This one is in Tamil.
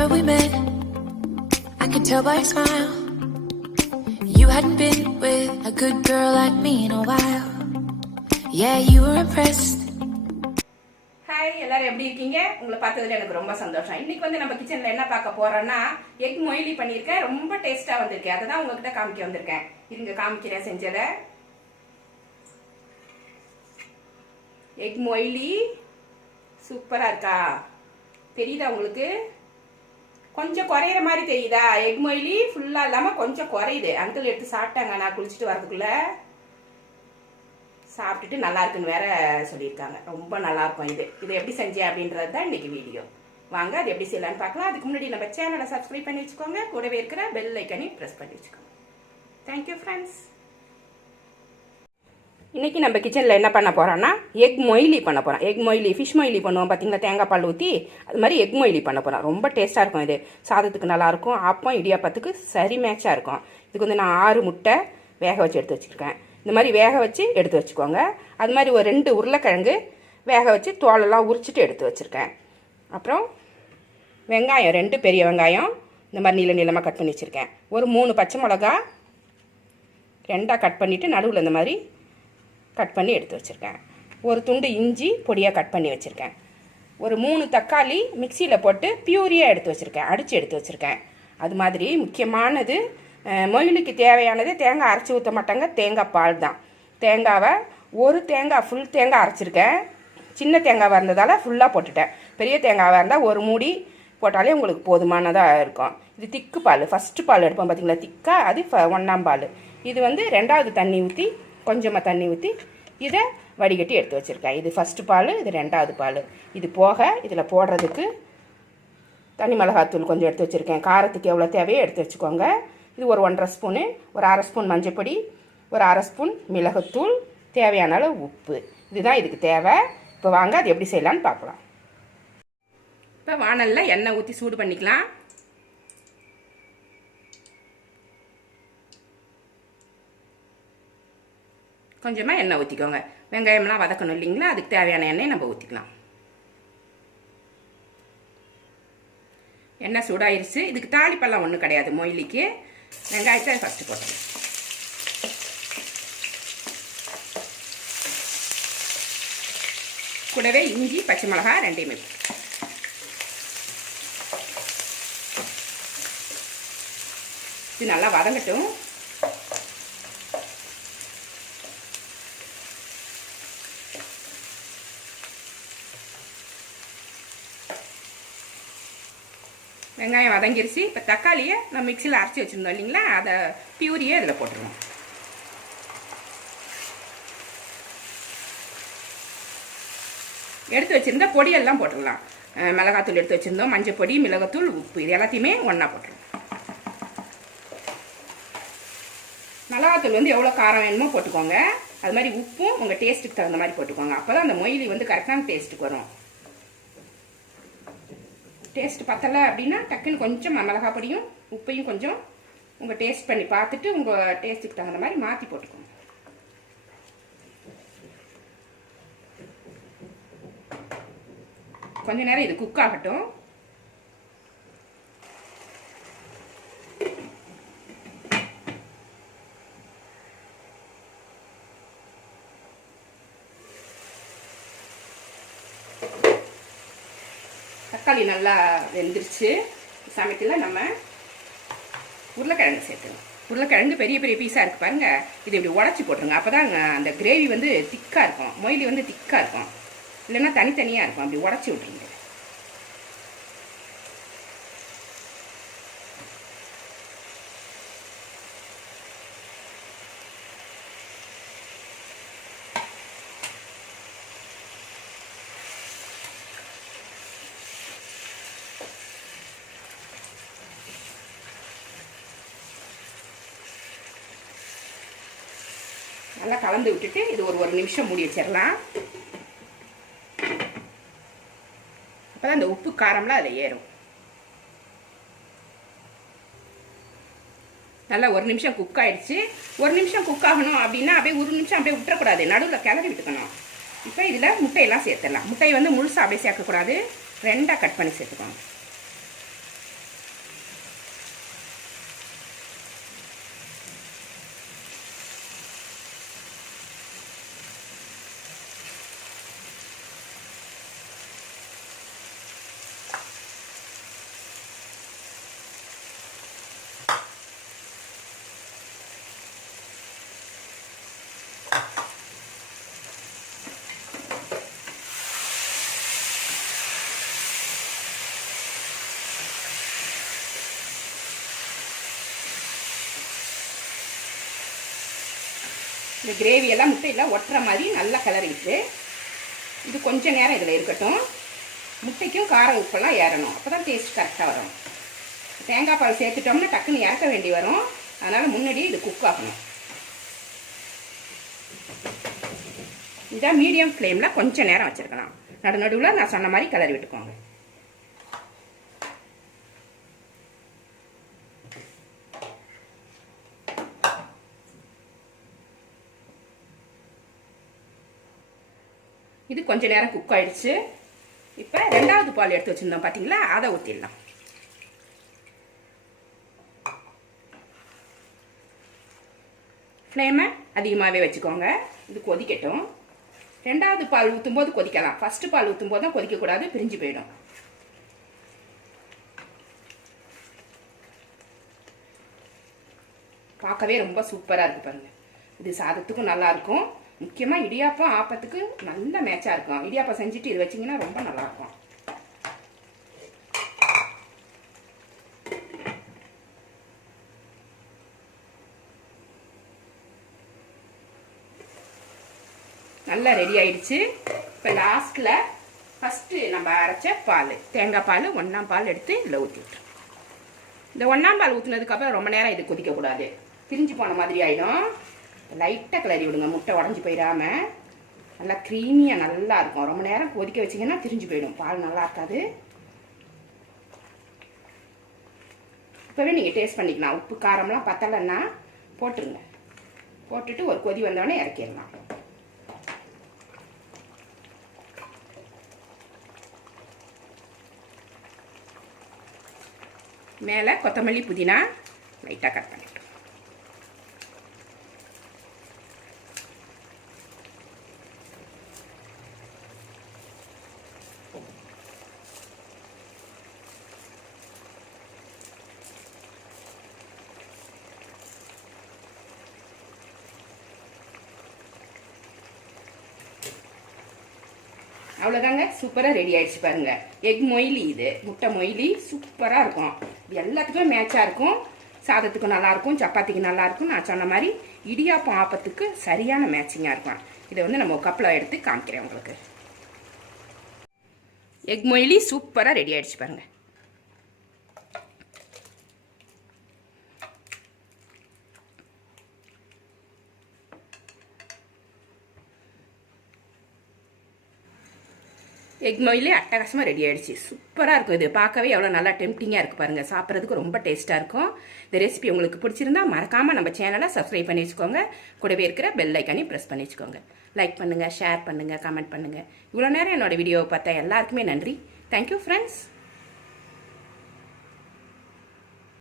Remember we met? I could tell by your smile. You hadn't been with a good girl like me in a while. Yeah, you were impressed. Hi எல்லாரும் எப்படி இருக்கீங்க உங்களை பார்த்ததுல எனக்கு ரொம்ப சந்தோஷம் இன்னைக்கு வந்து நம்ம கிச்சன்ல என்ன பார்க்க போறோம்னா எக் மொயிலி பண்ணியிருக்கேன் ரொம்ப டேஸ்டா வந்திருக்கேன் அதை தான் உங்ககிட்ட காமிக்க வந்திருக்கேன் இருங்க காமிக்கிறேன் செஞ்சதை எக் மொயிலி சூப்பரா இருக்கா தெரியுதா உங்களுக்கு கொஞ்சம் குறையிற மாதிரி தெரியுதா? எக் மொயிலி ஃபுல்லாக இல்லாமல் கொஞ்சம் குறையுது. அங்கிள் எடுத்து சாப்பிட்டாங்க. நான் குளிச்சுட்டு வரதுக்குள்ள சாப்பிட்டுட்டு நல்லா இருக்குன்னு வேற சொல்லியிருக்காங்க. ரொம்ப நல்லா இருக்கும் இது. இதை எப்படி செஞ்சேன் அப்படின்றது தான் இன்னைக்கு வீடியோ. வாங்க அது எப்படி செய்யலாம்னு பார்க்கலாம். அதுக்கு முன்னாடி நம்ம சேனலை சப்ஸ்கிரைப் பண்ணி வச்சுக்கோங்க. கூடவே இருக்கிற பெல் ஐக்கனையும் ப்ரெஸ் பண்ணி வச்சுக்கோங்க. தேங்க்யூ ஃப்ரெண்ட்ஸ் இன்றைக்கி நம்ம கிச்சனில் என்ன பண்ண போகிறோன்னா எக் மொயிலி பண்ண போகிறோம் எக் மொயிலி ஃபிஷ் மொயிலி பண்ணுவோம் பார்த்தீங்களா தேங்காய் பால் ஊற்றி அது மாதிரி எக் மொயிலி பண்ண போகிறோம் ரொம்ப டேஸ்ட்டாக இருக்கும் இது. சாதத்துக்கு நல்லாயிருக்கும் அப்பம் இடியாப்பத்துக்கு சரி மேட்சாக இருக்கும். இதுக்கு வந்து நான் ஆறு முட்டை வேக வச்சு எடுத்து வச்சுருக்கேன். இந்த மாதிரி வேக வச்சு எடுத்து வச்சுக்கோங்க. அது மாதிரி ஒரு ரெண்டு உருளைக்கிழங்கு வேக வச்சு தோலெல்லாம் உரிச்சிட்டு எடுத்து வச்சுருக்கேன். அப்புறம் வெங்காயம் ரெண்டு பெரிய வெங்காயம் இந்த மாதிரி நீள நீளமாக கட் பண்ணி வச்சுருக்கேன். ஒரு மூணு பச்சை மிளகா ரெண்டாக கட் பண்ணிவிட்டு நடுவில் இந்த மாதிரி கட் பண்ணி எடுத்து வச்சுருக்கேன். ஒரு துண்டு இஞ்சி பொடியாக கட் பண்ணி வச்சுருக்கேன். ஒரு மூணு தக்காளி மிக்சியில் போட்டு பியூரியாக எடுத்து வச்சுருக்கேன். அடித்து எடுத்து வச்சுருக்கேன். அது மாதிரி முக்கியமானது மொயிலுக்கு தேவையானது தேங்காய் அரைச்சி ஊற்ற மாட்டாங்க. தேங்காய் பால் தான். தேங்காவை ஒரு தேங்காய் ஃபுல் தேங்காய் அரைச்சிருக்கேன். சின்ன தேங்காவாக இருந்ததால் ஃபுல்லாக போட்டுட்டேன். பெரிய தேங்காவாக இருந்தால் ஒரு மூடி போட்டாலே உங்களுக்கு போதுமானதாக இருக்கும். இது திக்கு பால். ஃபஸ்ட்டு பால் எடுப்போம் பார்த்தீங்களா திக்காக அது ஃப ஒன்றாம் பால். இது வந்து ரெண்டாவது தண்ணி ஊற்றி கொஞ்சமாக தண்ணி ஊற்றி இதை வடிகட்டி எடுத்து வச்சுருக்கேன். இது ஃபஸ்ட்டு பால் இது ரெண்டாவது பால். இது போக இதில் போடுறதுக்கு தனி மிளகாத்தூள் கொஞ்சம் எடுத்து வச்சுருக்கேன். காரத்துக்கு எவ்வளோ தேவையோ எடுத்து வச்சுக்கோங்க. இது ஒரு ஒன்றரை ஸ்பூனு ஒரு அரை ஸ்பூன் மஞ்சப்பொடி ஒரு அரை ஸ்பூன் மிளகுத்தூள் தேவையான அளவு உப்பு. இதுதான் இதுக்கு தேவை. இப்போ வாங்க அது எப்படி செய்யலான்னு பார்க்கலாம். இப்போ வானலில் எண்ணெய் ஊற்றி சூடு பண்ணிக்கலாம். கொஞ்சமாக எண்ணெய் ஊற்றிக்கோங்க வெங்காயம்லாம் வதக்கணும் இல்லைங்களா? அதுக்கு தேவையான எண்ணெய் நம்ம ஊற்றிக்கலாம் எண்ணெய் சூடாயிருச்சு. இதுக்கு தாளிப்பெல்லாம் ஒன்றும் கிடையாது. மொயிலிக்கு வெங்காயத்தை ஃபஸ்ட்டு போட்டுக்கலாம் கூடவே இஞ்சி பச்சை மிளகா ரெண்டையுமே இது நல்லா வதங்கட்டும். வெங்காயம் வதங்கிருச்சு. இப்போ தக்காளியை நம்ம மிக்சியில் அரைச்சி வச்சுருந்தோம் இல்லைங்களா? அதை பியூரியே இதில் போட்டுருவோம். எடுத்து வச்சுருந்த பொடியெல்லாம் போட்டுடலாம் மிளகாத்தூள் எடுத்து வச்சுருந்தோம். மஞ்சள் பொடி மிளகாத்தூள் உப்பு இது எல்லாத்தையுமே ஒன்றா போட்டுருவோம். மிளகாத்தூள் வந்து எவ்வளோ காரம் வேணுமோ போட்டுக்கோங்க. அது மாதிரி உப்பும் உங்கள் டேஸ்ட்டுக்கு தகுந்த மாதிரி போட்டுக்கோங்க. அப்போ தான் அந்த மொயிலி வந்து கரெக்டான டேஸ்ட்டுக்கு வரும். டேஸ்ட் பத்தலை அப்படின்னா டக்குன்னு கொஞ்சம் மிளகா பொடியும் உப்பையும் கொஞ்சம் உங்கள் டேஸ்ட் பண்ணி பார்த்துட்டு உங்கள் டேஸ்ட்டுக்கு தகுந்த மாதிரி மாற்றி போட்டுக்கோங்க. கொஞ்ச நேரம் இது குக் ஆகட்டும். தக்காளி நல்லா வெந்துருச்சு. சமைக்கல நம்ம. உருளைக்கிழங்கு சேர்த்துக்கலாம் உருளைக்கிழங்கு பெரிய பெரிய பீஸாக இருக்குது பாருங்கள் இது இப்படி உடச்சி போட்டுருங்க. அப்போ தான் அந்த கிரேவி வந்து திக்காக இருக்கும். மொயிலி வந்து திக்காக இருக்கும். இல்லைன்னா தனித்தனியாக இருக்கும். அப்படி உடச்சி விட்ருங்க நல்லா கலந்து விட்டுட்டு இது ஒரு ஒரு நிமிஷம் மூடி வச்சிடலாம். அப்பதான் அந்த உப்பு காரம்லாம் அதில் ஏறும். நல்லா ஒரு நிமிஷம் குக் ஆயிடுச்சு. ஒரு நிமிஷம் குக் ஆகணும் அப்படின்னா அப்படியே ஒரு நிமிஷம் அப்படியே விட்டுறக்கூடாது. நடுவில் கிளறி விட்டுக்கணும். இப்போ இதில் முட்டையெல்லாம் சேர்த்துடலாம். முட்டையை வந்து முழுசாக அப்படியே சேர்க்கக்கூடாது. ரெண்டாக கட் பண்ணி சேர்த்துக்கணும். இந்த கிரேவி எல்லாம் முட்டையில் ஒட்டுற மாதிரி நல்லா கிளறிட்டு இது கொஞ்சம் நேரம் இதில் இருக்கட்டும். முட்டைக்கும் காரம் உப்பெல்லாம் ஏறணும். அப்போ தான் டேஸ்ட் கரெக்டாக வரும். தேங்காய் பால் சேர்த்துட்டோம்னா டக்குன்னு இறக்க வேண்டி வரும். அதனால் முன்னாடியே இது குக் ஆகணும். இதான் மீடியம் ஃப்ளேமில் கொஞ்சம் நேரம் வச்சுருக்கலாம். நடு நடுவில் நான் சொன்ன மாதிரி கிளறி விட்டுக்கோங்க. இது கொஞ்ச நேரம் குக் ஆயிடுச்சு. இப்போ ரெண்டாவது பால் எடுத்து வச்சுருந்தோம் பார்த்தீங்களா அதை ஊற்றிடலாம் ஃப்ளேமை அதிகமாகவே வச்சுக்கோங்க. இது கொதிக்கட்டும். ரெண்டாவது பால் ஊற்றும்போது கொதிக்கலாம். ஃபஸ்ட்டு பால் ஊற்றும்போது தான் கொதிக்கக்கூடாது பிரிஞ்சு போயிடும். பார்க்கவே ரொம்ப சூப்பராக இருக்குது பாருங்கள் இது சாதத்துக்கும் நல்லா இருக்கும். முக்கியமாக இடியாப்பம் ஆப்பத்துக்கு நல்ல மேட்சாக இருக்கும். இடியாப்பம் செஞ்சுட்டு இது வச்சிங்கன்னா ரொம்ப நல்லாயிருக்கும். நல்லா ரெடி ஆயிடுச்சு. இப்போ லாஸ்ட்டில் ஃபஸ்ட்டு நம்ம அரைச்ச பால். தேங்காய் பால் ஒன்றாம் பால் எடுத்து இதில் ஊற்றி இந்த ஒன்றாம் பால் ஊற்றினதுக்கப்புறம் ரொம்ப நேரம் இது கொதிக்கக்கூடாது. பிரிஞ்சு போன மாதிரி ஆகிடும் லைட்டாக கிளறி விடுங்க. முட்டை உடஞ்சி போயிடாம நல்லா க்ரீமியாக நல்லா இருக்கும். ரொம்ப நேரம் கொதிக்க வச்சிங்கன்னா திரிஞ்சு போயிடும். பால் நல்லா இருக்காது. இப்போவே நீங்கள் டேஸ்ட் பண்ணிக்கலாம். உப்பு காரம்லாம் பத்தலைன்னா போட்டுருங்க. போட்டுட்டு ஒரு கொதி வந்தோடனே இறக்கிடலாம். மேலே கொத்தமல்லி புதினா லைட்டாக கட் பண்ணிக்கலாம். அவ்வளோதாங்க சூப்பராக ரெடி ஆயிடுச்சு பாருங்க. எக் மொயிலி இது. முட்டை மொயிலி சூப்பராக இருக்கும். எல்லாத்துக்கும் எல்லாத்துக்குமே மேட்சாக இருக்கும். சாதத்துக்கு நல்லாயிருக்கும் சப்பாத்திக்கு நல்லாயிருக்கும் நான் சொன்ன மாதிரி இடியாப்பம் ஆப்பத்துக்கு சரியான மேட்சிங்காக இருக்கும். இதை வந்து நம்ம கப்பில் எடுத்து காமிக்கிறேன் உங்களுக்கு. எக் மொயிலி சூப்பராக ரெடி ஆயிடுச்சு பாருங்க. எக் மொயிலே அட்டகாசமாக ரெடி ஆகிடுச்சு சூப்பராக இருக்கும் இது. பார்க்கவே எவ்வளோ நல்லா டெம்டிங்காக இருக்குது பாருங்கள் சாப்பிட்றதுக்கு ரொம்ப டேஸ்ட்டாக இருக்கும். இந்த ரெசிபி உங்களுக்கு பிடிச்சிருந்தா மறக்காமல் நம்ம சேனலை சப்ஸ்கிரைப் பண்ணி வச்சுக்கோங்க. கூடவே இருக்கிற பெல் ஐக்கானையும் ப்ரெஸ் பண்ணி வச்சுக்கோங்க. லைக் பண்ணுங்கள் ஷேர் பண்ணுங்கள் கமெண்ட் பண்ணுங்கள் இவ்வளோ நேரம் என்னோட வீடியோவை பார்த்தா எல்லாருக்குமே நன்றி. Thank you friends